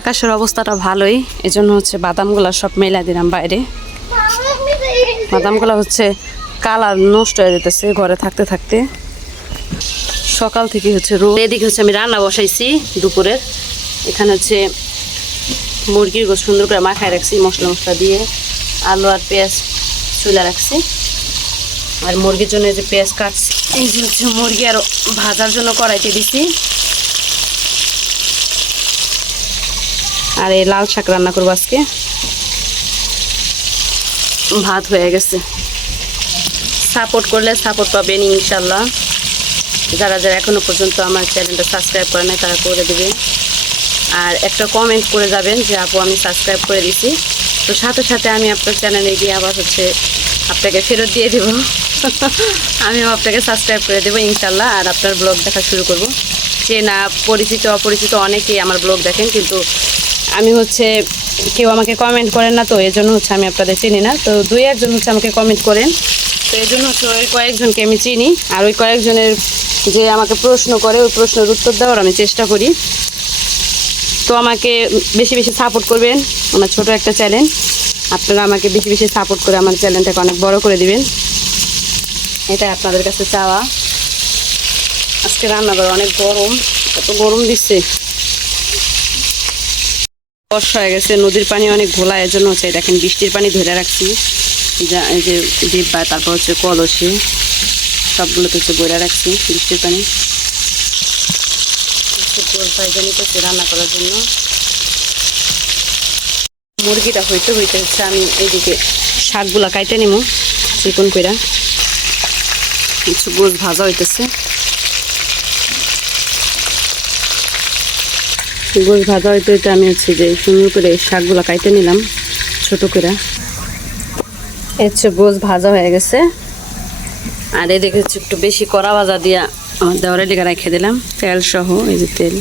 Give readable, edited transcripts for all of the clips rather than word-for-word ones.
আকাশের অবস্থাটা ভালোই, এজন্য হচ্ছে বাদামগুলা সব মেলা দিলাম বাইরে। বাদামগুলা হচ্ছে কালার নষ্ট হয়ে যেতেছে ঘরে থাকতে থাকতে। সকাল থেকে হচ্ছে রোদ। এদিকে হচ্ছে আমি রান্না বসাইছি দুপুরের। এখানে হচ্ছে মুরগির গোশত সুন্দর করে মাখায় রাখছি মশলা মশলা দিয়ে, আলু আর পেঁয়াজ চুলা রাখছি। আর মুরগির জন্য যে পেঁয়াজ কাটছি, এই যে হচ্ছে মুরগি আর ভাজার জন্য কড়াইতে দিছি। আর এই লাল শাক রান্না করবো আজকে। ভাত হয়ে গেছে। সাপোর্ট করলে সাপোর্ট পাবেন ইনশাল্লাহ। যারা যারা এখনো পর্যন্ত আমার চ্যানেলটা সাবস্ক্রাইব করে নাই তারা করে দেবে। আর একটা কমেন্ট করে যাবেন যে আপু আমি সাবস্ক্রাইব করে দিছি। তো সাথে সাথে আমি আপনার চ্যানেলে গিয়ে আবার হচ্ছে আপনাকে ফেরত দিয়ে দেব। আমিও আপনাকে সাবস্ক্রাইব করে দেবো ইনশাল্লাহ। আর আপনার ব্লগ দেখা শুরু করব। যে না পরিচিত অপরিচিত অনেকেই আমার ব্লগ দেখেন, কিন্তু আমি হচ্ছে কেউ আমাকে কমেন্ট করেন না, তো এই জন্য হচ্ছে আমি আপনাদের চিনি না। তো দুই একজন হচ্ছে আমাকে কমেন্ট করেন, তো এই জন্য হচ্ছে ওই কয়েকজনকে আমি চিনি। আর ওই কয়েকজনের যে আমাকে প্রশ্ন করে ওই প্রশ্নের উত্তর দেওয়ার আমি চেষ্টা করি। তো আমাকে বেশি বেশি সাপোর্ট করবেন। আমার ছোট একটা চ্যানেল, আপনারা আমাকে বেশি বেশি সাপোর্ট করে আমার চ্যানেলটাকে অনেক বড় করে দিবেন, এটাই আপনাদের কাছে চাওয়া। আজকে রান্নাঘর অনেক গরম, এত গরম দিচ্ছে। বর্ষা হয়ে গেছে, নদীর পানি অনেক ঘোলা, এর জন্য হচ্ছে দেখেন বৃষ্টির পানি ধরে রাখছি। এই যে ডিব্বা, তারপর হচ্ছে কলসে, সবগুলোতে হচ্ছে বইরা রাখছি বৃষ্টির পানি। নিতেছে রান্না করার জন্য। মুরগিটা হইতে হইতে হচ্ছে আমি এইদিকে শাকগুলা কাইটে নিব চিকন কইরা। কিছু গোছ ভাজা হইতেছে। গোছ ভাজা হইতে হইতে আমি হচ্ছে যে সুন্দর করে শাকগুলা কাইটে নিলাম ছোট করে। হচ্ছে গোছ ভাজা হয়ে গেছে। আর এদিকে হচ্ছে একটু বেশি কড়া ভাজা দিয়া আমার দেওয়ারে লিগা রেখে দিলাম তেল সহ। এই যে তেল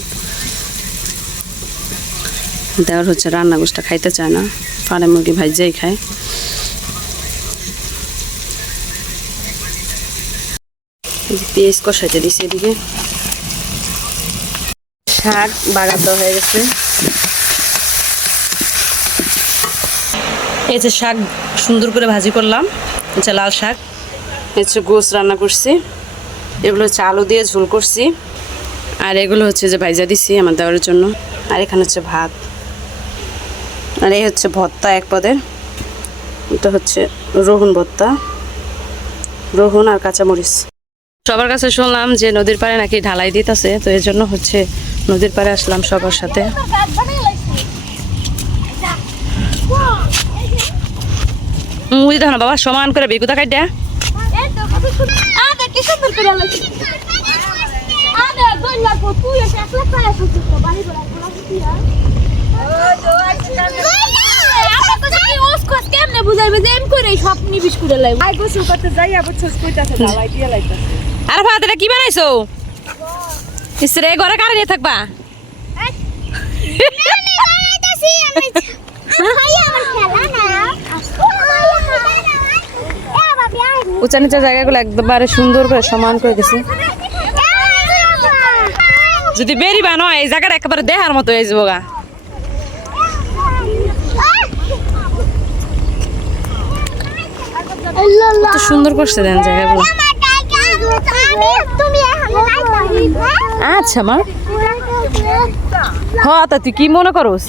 দেওয়ার হচ্ছে রান্না গোছটা খাইতে চায় না, ফাড়ে মুরগি ভাইজাই খায়। পেঁয়াজ কষাইতে দিছি। এদিকে শাক বাগার দেওয়া হয়ে গেছে। এই যে শাক সুন্দর করে ভাজি করলাম, হচ্ছে লাল শাক। হচ্ছে গোছ রান্না করছি, এগুলো হচ্ছে আলু দিয়ে ঝোল করছি। আর এগুলো হচ্ছে যে ভাইজা দিছি আমার দেওয়ার জন্য। আর এখানে হচ্ছে ভাত। আর এই হচ্ছে ভর্তা এক পদের, এটা হচ্ছে রহুন ভর্তা, রহুন আর কাঁচামরিচ। সবার কাছে শুনলাম যে নদীর পাড়ে নাকি ঢালাই দিতেছে, তো এই জন্য হচ্ছে নদীর পাড়ে আসলাম সবার সাথে। মুই দেখো না বাবা সমান করে বেগুতা কাট দেয়া। আরে ভাত কি বানাইছো? ইসরে ঘরে কারে নিয়ে থাকবা? উঁচা নিচা জায়গাগুলো একবারে সুন্দর করে সমান করে দিছে। যদি বেরিবা নয় এই জায়গাটা একেবারে দেখার মতো হয়ে যাবো গা। কত সুন্দর করছে দেন জায়গাগুলো। আচ্ছা মা, হ্যাঁ তা তুই কি মনে করস?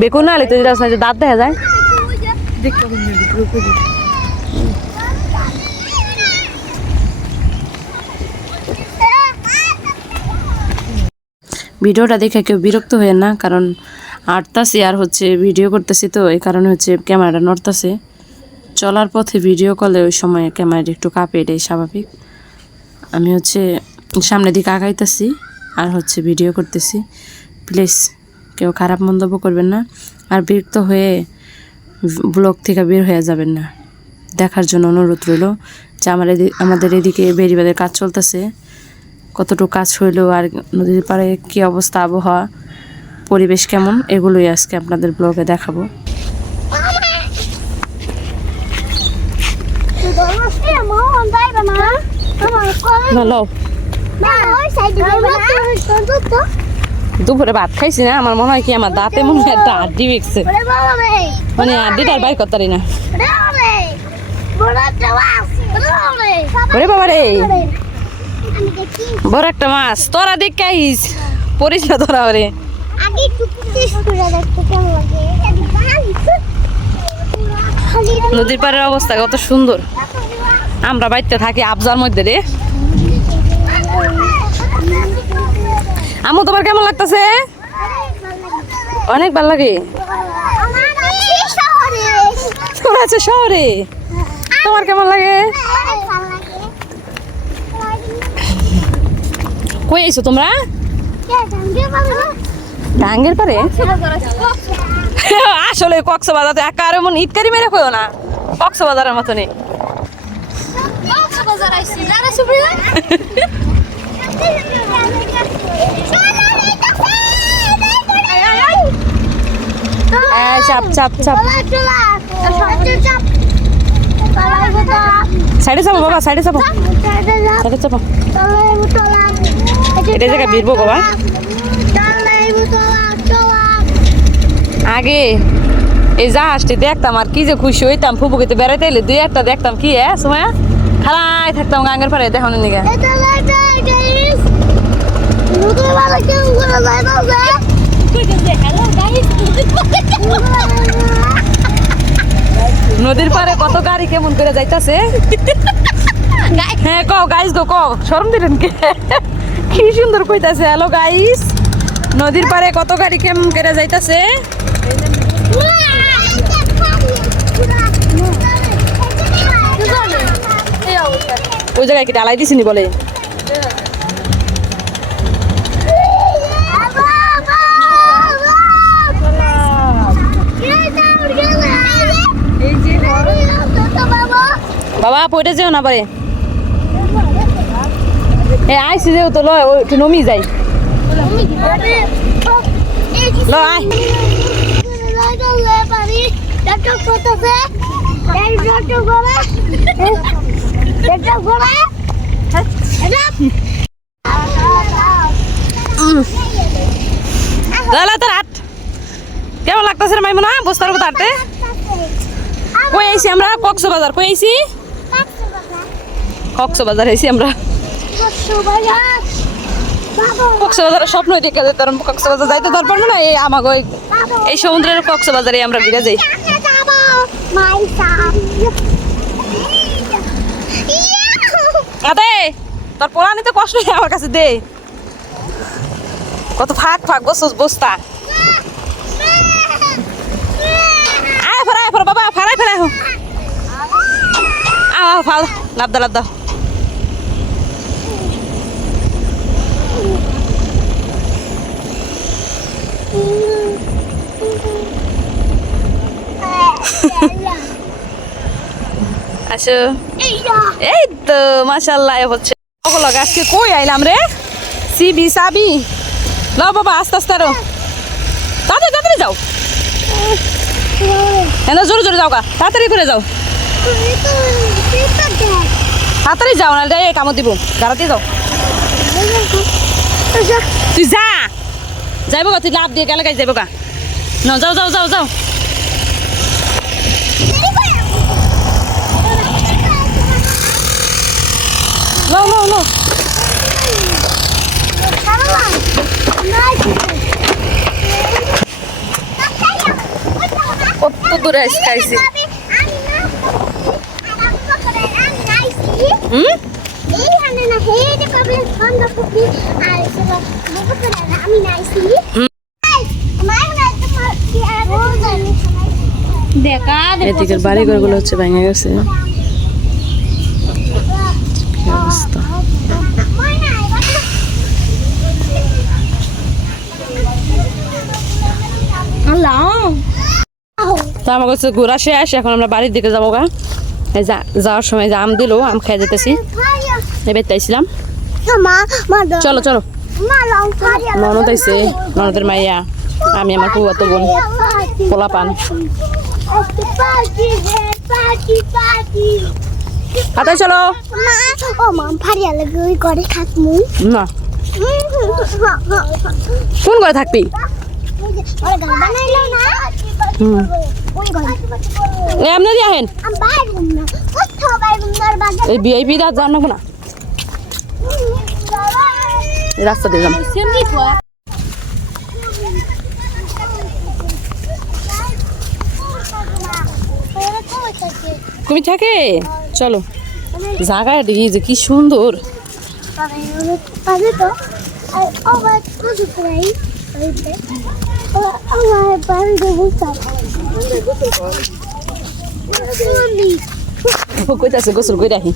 বেগুন আলি তুই দাঁত দেখা যায়। ভিডিওটা দেখে কেউ বিরক্ত হয়ে না, কারণ আটতাছি আর হচ্ছে ভিডিও করতেছি, তো এই কারণে হচ্ছে ক্যামেরাটা নড়তাছে। চলার পথে ভিডিও কলে ওই সময় ক্যামেরাটা একটু কাঁপে, এটাই স্বাভাবিক। আমি হচ্ছে সামনের দিকে আগাইতেছি আর হচ্ছে ভিডিও করতেছি। প্লিজ কেউ খারাপ মন্তব্য করবেন না, আর বিরক্ত হয়ে ব্লগ থেকে বের হয়ে যাবেন না। দেখার জন্য অনুরোধ রইল যে আমাদের এদিকে বেড়িবাঁধের কাজ চলতেছে, কতটুকু কাজ হইলো, আর নদীর পাড়ে কী অবস্থা, আবহাওয়া, পরিবেশ কেমন, এগুলোই আজকে আপনাদের ব্লগে দেখাবো। দুপুরে ভাত খাইছি না, আমার মনে হয় কি আমার দাঁতে মনে হয় একটা হাড্ডি বেঁকছে, মানে হাড্ডিটার বাইর করতে পারি না। ওরে বাবা রে, বড় একটা মাছ, তোরা দেখ খাইস পরিস না তোরা। ওরে নদীর পাড়ের অবস্থা কত সুন্দর, আমরা বাড়িতে থাকি আবজার মধ্যে রে। আমু তোমার কেমন লাগতেছে? অনেক ভালো লাগে। তোমরা আছো শহরে, তোমার কেমন লাগে? কই আইছো তোমরা? ডাঙ্গের পারে আসলে কক্সবাজার তো একা আর এমন ইটকারি মেরে কইও না, কক্সবাজারের মতনই। চাপ চাপ চাপ, সাইডে চাপো বাবা, সাইডে চাপো, সাইডে চাপো। এটা জায়গায় ভিড়বো বাবা। আগে এই জাহাজটি দেখতাম আর কি যে খুশি হইতাম, ফুপুকিতে বেড়াইতে এলে দুই একটা দেখতাম, কি সময় খালাই থাকতাম গাঙ্গের পাড়ে দেখানোর নিগে। নদীর পাড়ে কত গাড়ি কেমন করে যাইতাছে। হ্যাঁ কও গাইস গো, কও শরম দিলেন কে, কি সুন্দর কইতাছে। হ্যালো গাইস, নদীর পাড়ে কত গাড়ি কেমন করে যাইতাছে। ওই জায়গায় কি ডালাই দিছিনি বলে? বাবা পয়টা যেও না পারে, এ আইসি যেও তো লয় ওই নমি যাই, ল আয়। কেমন লাগতেছে রে মাইমুনা বস্তার উপর হাঁটতে? কই আইছি আমরা? কক্সবাজার। কই আইছি? কক্সবাজার আইছি আমরা। কক্সবাজারের স্বপ্ন দেখে যেতে, কক্সবাজার যাইতে দরকার না, এই আমাকে এই সমুদ্রের কক্সবাজারে আমরা ঘুরে যাই। আদে তোর পোলা নিতে কষ্ট হয় আমার কাছে, দে কত ফাঁক ফাঁক বসছ বস্তা। আয় ফেরায় ফের বাবা, ফেরাই ফেরাই ফাল লাভ দা লাভ দাও। আসো, এই তো মাশাআল্লাহ হচ্ছে। আজকে কই আইলাম রে? সিবি সাবি লাও বাবা, আস্তে আস্তে আরো তাড়াতাড়ি তাড়াতাড়ি যাও, হ্যাঁ জোরে জোরে যাও গা, তাড়াতাড়ি করে যাও, তাড়াতাড়ি যাও না রে কামড় দিব, গাড়াতে যাও। তুই যা, যাইব গা, তুই লাভ দিয়ে গেলে গাই যাইব গা, না যাও যাও যাও যাও। লো লো লো, কত দূরে আসছি। এদিকের বাড়িঘর গুলো হচ্ছে ভেঙে গেছে, অবস্থা। তো আমার কাছে ঘোরা শেষ, এখন আমরা বাড়ির দিকে যাবো গা। যাওয়ার সময় যে আম দিল, আম খেয়ে যেতেছি, এবার তাইছিলাম। চলো চলো, ননদ আইছে, ননদের মাইয়া, আমি আমার ফুয়াতো বোন, পোলা পান। হাতে চলো না, কোন ঘরে থাকবি? এমনি দিয়ে আহেন এই ভিআইপি রাত যান না না রাস্তা দিয়ে যাম। তুমি থাকে চলো জায়গায় দেখি যে কি সুন্দর। কইতাছে গোসল করে রাখি।